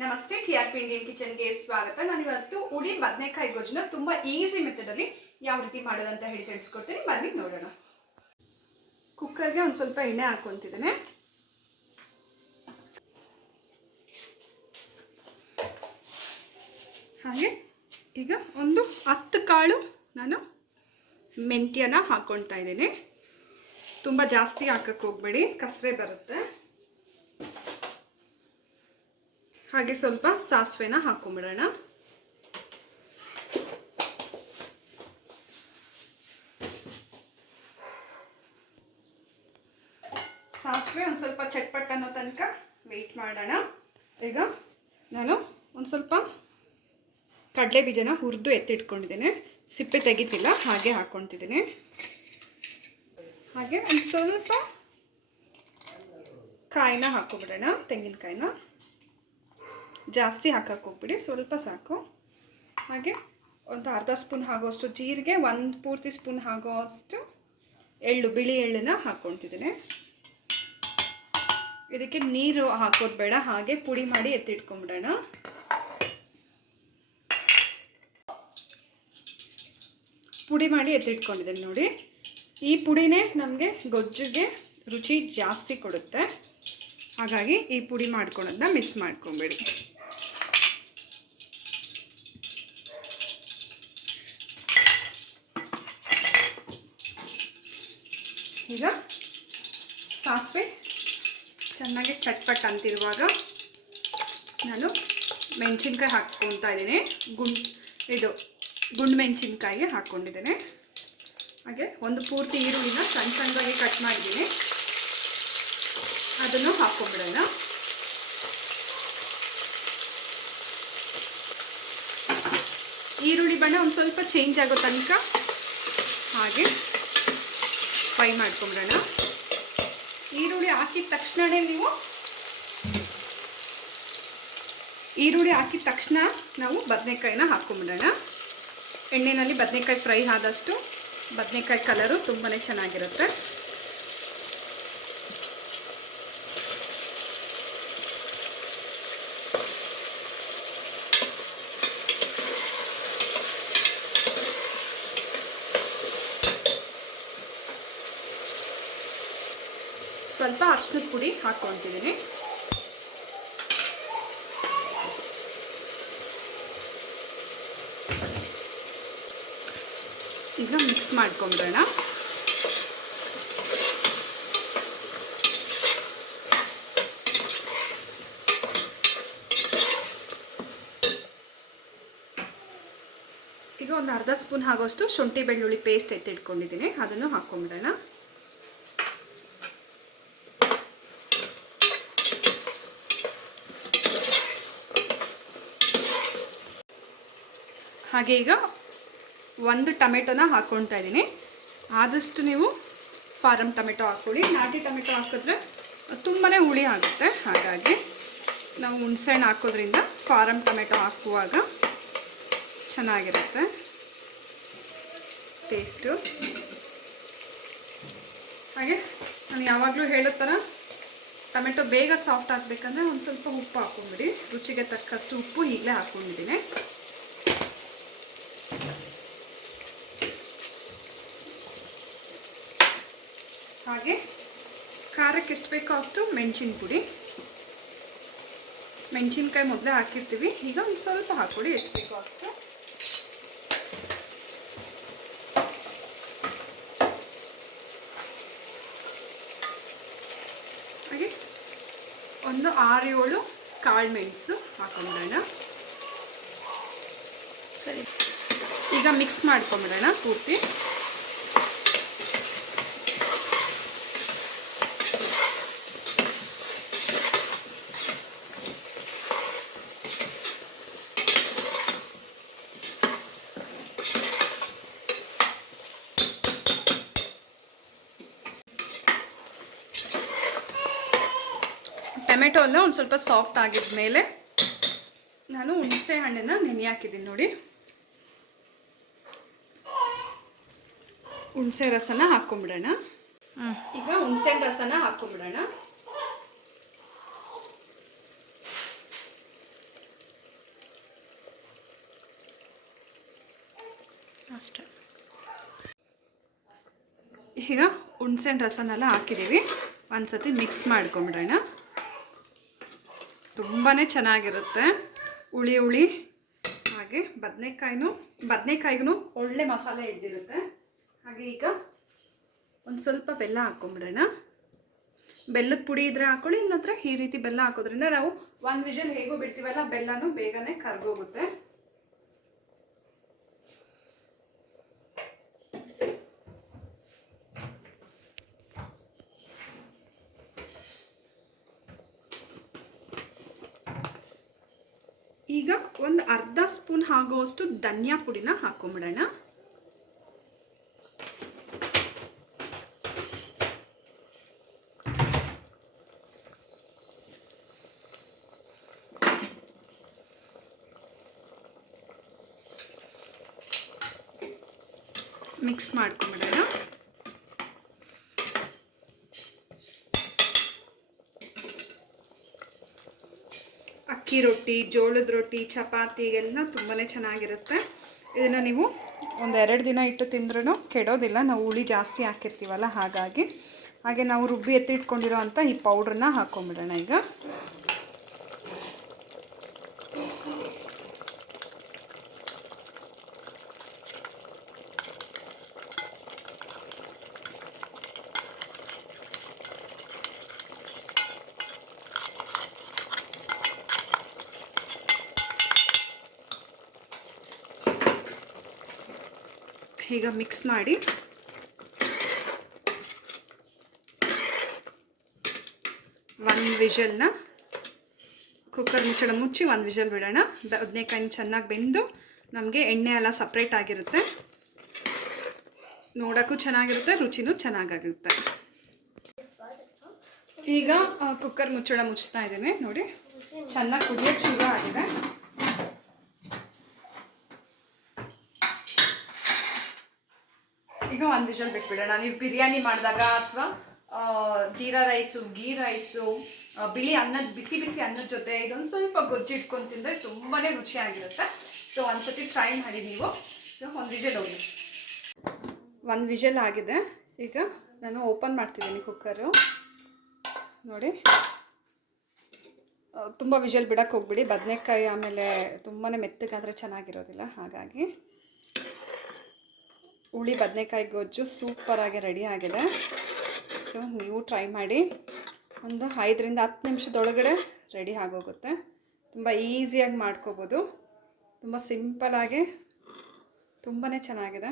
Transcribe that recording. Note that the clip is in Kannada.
ನಮಸ್ತೆ ಟಿ ಆರ್ ಪಿ ಇಂಡಿಯನ್ ಕಿಚನ್ಗೆ ಸ್ವಾಗತ. ನಾನು ಇವತ್ತು ಉಳಿ ಬದನೆಕಾಯಿ ಗೊಜ್ಜನ್ನ ತುಂಬ ಈಸಿ ಮೆಥಡಲ್ಲಿ ಯಾವ ರೀತಿ ಮಾಡೋದಂತ ಹೇಳಿ ತಿಳಿಸ್ಕೊಡ್ತೀನಿ. ಬನ್ನಿ, ನೋಡೋಣ. ಕುಕ್ಕರ್ಗೆ ಒಂದು ಸ್ವಲ್ಪ ಎಣ್ಣೆ ಹಾಕ್ಕೊಂತಿದ್ದೇನೆ. ಹಾಗೆ ಈಗ ಒಂದು ಹತ್ತು ಕಾಳು ನಾನು ಮೆಂತ್ಯನ ಹಾಕ್ಕೊಳ್ತಾ ಇದ್ದೀನಿ. ತುಂಬ ಜಾಸ್ತಿ ಹಾಕಕ್ಕೆ ಹೋಗ್ಬೇಡಿ, ಕಸರೆ ಬರುತ್ತೆ. ಹಾಗೆ ಸ್ವಲ್ಪ ಸಾಸಿವೆನ ಹಾಕೊಂಬಿಡೋಣ. ಸಾಸಿವೆ ಒಂದು ಸ್ವಲ್ಪ ಚಟ್ಪಟ್ ಅನ್ನೋ ತನಕ ವೆಯ್ಟ್ ಮಾಡೋಣ. ಈಗ ನಾನು ಒಂದು ಸ್ವಲ್ಪ ಕಡಲೆ ಬೀಜನ ಹುರಿದು ಎತ್ತಿಟ್ಕೊಂಡಿದ್ದೀನಿ. ಸಿಪ್ಪೆ ತೆಗಿತಿಲ್ಲ, ಹಾಗೆ ಹಾಕ್ಕೊತಿದ್ದೀನಿ ಹಾಗೆ ಒಂದು ಸ್ವಲ್ಪ ಕಾಯಿನ ಹಾಕೊಬಿಡೋಣ, ತೆಂಗಿನಕಾಯಿನ. ಜಾಸ್ತಿ ಹಾಕಕ್ಕೆ ಹೋಗ್ಬಿಡಿ, ಸ್ವಲ್ಪ ಸಾಕು. ಹಾಗೆ ಒಂದು ಅರ್ಧ ಸ್ಪೂನ್ ಆಗೋಷ್ಟು ಜೀರಿಗೆ, ಒಂದು ಪೂರ್ತಿ ಸ್ಪೂನ್ ಆಗೋಷ್ಟು ಎಳ್ಳು, ಬಿಳಿ ಎಳ್ಳನ್ನ ಹಾಕ್ಕೊತಿದ್ದೀನಿ ಇದಕ್ಕೆ ನೀರು ಹಾಕೋದು ಬೇಡ, ಹಾಗೆ ಪುಡಿ ಮಾಡಿ ಎತ್ತಿಟ್ಕೊಂಬಿಡೋಣ. ಪುಡಿ ಮಾಡಿ ಎತ್ತಿಟ್ಕೊಂಡಿದ್ದೀನಿ ನೋಡಿ. ಈ ಪುಡಿನೇ ನಮಗೆ ಗೊಜ್ಜಿಗೆ ರುಚಿ ಜಾಸ್ತಿ ಕೊಡುತ್ತೆ. ಹಾಗಾಗಿ ಈ ಪುಡಿ ಮಾಡ್ಕೊಳೋದನ್ನ ಮಿಸ್ ಮಾಡ್ಕೊಬೇಡಿ. ಈಗ ಸಾಸಿವೆ ಚೆನ್ನಾಗಿ ಚಟ್ಪಟ್ ಅಂತಿರುವಾಗ ನಾನು ಮೆಣಸಿನ್ಕಾಯಿ ಹಾಕ್ಕೊತಾ ಇದ್ದೀನಿ. ಗುಂಡ್ ಇದು ಗುಂಡು ಮೆಣಸಿನ್ಕಾಯಿಗೆ ಹಾಕ್ಕೊಂಡಿದ್ದೇನೆ. ಹಾಗೆ ಒಂದು ಪೂರ್ತಿ ಈರುಳ್ಳಿನ ಸಣ್ಣ ಸಣ್ಣದಾಗಿ ಕಟ್ ಮಾಡಿದ್ದೀನಿ. ಅದನ್ನು ಹಾಕ್ಕೊಂಬಿಡೋಣ. ಈರುಳ್ಳಿ ಬಣ್ಣ ಒಂದು ಸ್ವಲ್ಪ ಚೇಂಜ್ ಆಗೋ ತನಕ ಹಾಗೆ ಫ್ರೈ ಮಾಡ್ಕೊಂಬಿಡೋಣ. ಈರುಳ್ಳಿ ಹಾಕಿದ ತಕ್ಷಣವೇ ನೀವು ಈರುಳ್ಳಿ ಹಾಕಿದ ತಕ್ಷಣ ನಾವು ಬದನೆಕಾಯಿನ ಹಾಕ್ಕೊಂಬಿಡೋಣ ಎಣ್ಣೆಯಲ್ಲಿ ಬದನೆಕಾಯಿ ಫ್ರೈ ಆದಷ್ಟು ಬದನೆಕಾಯಿ ಕಲರು ತುಂಬಾ ಚೆನ್ನಾಗಿರುತ್ತೆ. ಸ್ವಲ್ಪ ಅರ್ಶಿನದ ಪುಡಿ ಹಾಕ್ಕೊತಿದ್ದೀನಿ. ಈಗ ಮಿಕ್ಸ್ ಮಾಡ್ಕೊಂಬಿಡೋಣ. ಈಗ ಒಂದು ಅರ್ಧ ಸ್ಪೂನ್ ಆಗೋಷ್ಟು ಶುಂಠಿ ಬೆಳ್ಳುಳ್ಳಿ ಪೇಸ್ಟ್ ಎತ್ತಿಟ್ಕೊಂಡಿದ್ದೀನಿ. ಅದನ್ನು ಹಾಕ್ಕೊಂಬಿಡೋಣ. ಹಾಗೆ ಈಗ ಒಂದು ಟೊಮೆಟೊನ ಹಾಕ್ಕೊಳ್ತಾ ಇದ್ದೀನಿ. ಆದಷ್ಟು ನೀವು ಫಾರಮ್ ಟೊಮೆಟೊ ಹಾಕ್ಕೊಳ್ಳಿ. ನಾಟಿ ಟೊಮೆಟೊ ಹಾಕಿದ್ರೆ ತುಂಬಾ ಹುಳಿ ಆಗುತ್ತೆ. ಹಾಗಾಗಿ ನಾವು ಹುಣ್ಸೆಹಣ್ಣು ಹಾಕೋದ್ರಿಂದ ಫಾರಮ್ ಟೊಮೆಟೊ ಹಾಕುವಾಗ ಚೆನ್ನಾಗಿರುತ್ತೆ. ಟೇಸ್ಟು. ಹಾಗೆ ನಾನು ಯಾವಾಗಲೂ ಹೇಳೋ ಥರ ಟೊಮೆಟೊ ಬೇಗ ಸಾಫ್ಟ್ ಆಗಬೇಕಂದ್ರೆ ಒಂದು ಸ್ವಲ್ಪ ಉಪ್ಪು ಹಾಕ್ಕೊಂಬಿಡಿ. ರುಚಿಗೆ ತಕ್ಕಷ್ಟು ಉಪ್ಪು ಈಗಲೇ ಹಾಕ್ಕೊಂಡಿದ್ದೀನಿ ಹಾಗೆ ಖಾರಕ್ಕೆ ಎಷ್ಟು ಬೇಕೋ ಅಷ್ಟು ಮೆಣಸಿನ ಪುಡಿ. ಮೆಣಸಿನ್ಕಾಯಿ ಮೊದಲೇ ಹಾಕಿರ್ತೀವಿ. ಈಗ ಒಂದು ಸ್ವಲ್ಪ ಹಾಕ್ಕೊಡಿ, ಎಷ್ಟು ಬೇಕೋ ಅಷ್ಟು. ಹಾಗೆ ಒಂದು ಆರು ಏಳು ಕಾಳು ಮೆಣಸು ಹಾಕೊಂಬಿಡೋಣ. ಸರಿ. ಈಗ ಮಿಕ್ಸ್ ಮಾಡ್ಕೊಂಬಿಡೋಣ ಪೂರ್ತಿ. ಟೊಮೆಟೊ ಟೊಮೆಟೋನ ಒಂದು ಸ್ವಲ್ಪ ಸಾಫ್ಟ್ ಆಗಿದ ಮೇಲೆ ನಾನು ಹುಣಸೆ ಹಣ್ಣನ್ನ ನೆನೆ ಹಾಕಿದ್ದೀನಿ ನೋಡಿ. ಹುಣಸೆ ರಸನ ಹಾಕೊಂಬಿಡೋಣ. ಈಗ ಹುಣಸೆ ರಸನ ಹಾಕೊಂಬಿಡೋಣ. ಅಷ್ಟೆ. ಈಗ ಹುಣಸೆ ರಸನೆಲ್ಲ ಹಾಕಿದ್ದೀವಿ. ಒಂದು ಸತಿ ಮಿಕ್ಸ್ ಮಾಡ್ಕೊಂಬಿಡೋಣ. ತುಂಬಾ ಚೆನ್ನಾಗಿರುತ್ತೆ. ಹುಳಿ ಹುಳಿ. ಹಾಗೆ ಬದನೆಕಾಯಿನೂ ಬದನೆಕಾಯಿಗೂ ಒಳ್ಳೆ ಮಸಾಲೆ ಇದ್ದಿರುತ್ತೆ ಹಾಗೆ ಈಗ ಒಂದು ಸ್ವಲ್ಪ ಬೆಲ್ಲ ಹಾಕ್ಕೊಂಬಿಡೋಣ ಬೆಲ್ಲದ ಪುಡಿ ಇದ್ರೆ ಹಾಕೊಳ್ಳಿ, ಇಲ್ಲಂದ್ರೆ ಈ ರೀತಿ ಬೆಲ್ಲ ಹಾಕೋದ್ರಿಂದ ನಾವು ಒಂದು ವಿಷಲ್ ಹೇಗೋ ಬಿಡ್ತೀವಲ್ಲ, ಬೆಲ್ಲನೂ ಬೇಗನೆ ಕರ್ಗೋಗುತ್ತೆ. ಈಗ ಒಂದು ಅರ್ಧ ಸ್ಪೂನ್ ಆಗುವಷ್ಟು ಧನಿಯಾ ಪುಡಿನ ಹಾಕೊಂಬಿಡೋಣ. ಮಿಕ್ಸ್ ಮಾಡ್ಕೊಂಬಿಡೋಣ. ಅಕ್ಕಿ ರೊಟ್ಟಿ, ಜೋಳದ ರೊಟ್ಟಿ, ಚಪಾತಿ ಎಲ್ಲ ತುಂಬಾ ಚೆನ್ನಾಗಿರುತ್ತೆ. ಇದನ್ನು ನೀವು ಒಂದು ಎರಡು ದಿನ ಇಟ್ಟು ತಿಂದ್ರೂ ಕೆಡೋದಿಲ್ಲ. ನಾವು ಹುಳಿ ಜಾಸ್ತಿ ಹಾಕಿರ್ತೀವಲ್ಲ ಹಾಗಾಗಿ. ಹಾಗೆ ನಾವು ರುಬ್ಬಿ ಎತ್ತಿಟ್ಕೊಂಡಿರೋ ಅಂಥ ಈ ಪೌಡ್ರನ್ನ ಹಾಕ್ಕೊಂಬಿಡೋಣ ಈಗ. ಈಗ ಮಿಕ್ಸ್ ಮಾಡಿ ಒಂದು ವಿಷಲ್ನ ಕುಕ್ಕರ್ ಮುಚ್ಚಳ ಮುಚ್ಚಿ ಒಂದು ವಿಷಲ್ ಬಿಡೋಣ. ಬದನೇಕಾಯಿನ ಚೆನ್ನಾಗಿ ಬೆಂದು ನಮಗೆ ಎಣ್ಣೆ ಎಲ್ಲ ಸಪ್ರೇಟ್ ಆಗಿರುತ್ತೆ. ನೋಡೋಕ್ಕೂ ಚೆನ್ನಾಗಿರುತ್ತೆ, ರುಚಿನೂ ಚೆನ್ನಾಗಾಗಿರುತ್ತೆ. ಈಗ ಕುಕ್ಕರ್ ಮುಚ್ಚಳ ಮುಚ್ತಾ ಇದ್ದೀನಿ. ನೋಡಿ, ಚೆನ್ನಾಗಿ ಕುದಿಯೋಕ್ಕೆ ಶುರು ಆಗಿದೆ. ಈಗ ಒಂದು ವಿಷಲ್ ಬಿಟ್ಬಿಡೋಣ. ನೀವು ಬಿರಿಯಾನಿ ಮಾಡಿದಾಗ ಅಥವಾ ಜೀರಾ ರೈಸು ಗೀ ರೈಸು ಬಿಳಿ ಅನ್ನದ, ಬಿಸಿ ಬಿಸಿ ಅನ್ನದ ಜೊತೆ ಇದೊಂದು ಸ್ವಲ್ಪ ಗೊಜ್ಜು ಇಟ್ಕೊಂಡು ತಿಂದರೆ ತುಂಬಾ ರುಚಿಯಾಗಿರುತ್ತೆ. ಸೊ ಒಂದ್ಸತಿ ಟ್ರೈ ಮಾಡಿ ನೀವು. ಒಂದು ವಿಷಲ್ ಹೋಗಿ. ಒಂದು ವಿಷಲ್ ಆಗಿದೆ. ಈಗ ನಾನು ಓಪನ್ ಮಾಡ್ತಿದ್ದೀನಿ ಕುಕ್ಕರು. ನೋಡಿ. ತುಂಬ ವಿಷಲ್ ಬಿಡಕ್ಕೆ ಹೋಗ್ಬಿಡಿ. ಬದನೆಕಾಯಿ ಆಮೇಲೆ ತುಂಬಾ ಮೆತ್ತಗಾದರೆ ಚೆನ್ನಾಗಿರೋದಿಲ್ಲ, ಹಾಗಾಗಿ. ಹುಳಿ ಬದನೆಕಾಯಿ ಗೊಜ್ಜು ಸೂಪರಾಗಿ ರೆಡಿ ಆಗಿದೆ. ಸೊ ನೀವು ಟ್ರೈ ಮಾಡಿ ಒಂದು ಐದರಿಂದ ಹತ್ತು ನಿಮಿಷದೊಳಗಡೆ ರೆಡಿ ಆಗೋಗುತ್ತೆ. ತುಂಬ ಈಸಿಯಾಗಿ ಮಾಡ್ಕೋಬೋದು. ತುಂಬ ಸಿಂಪಲಾಗಿ ತುಂಬಾ ಚೆನ್ನಾಗಿದೆ.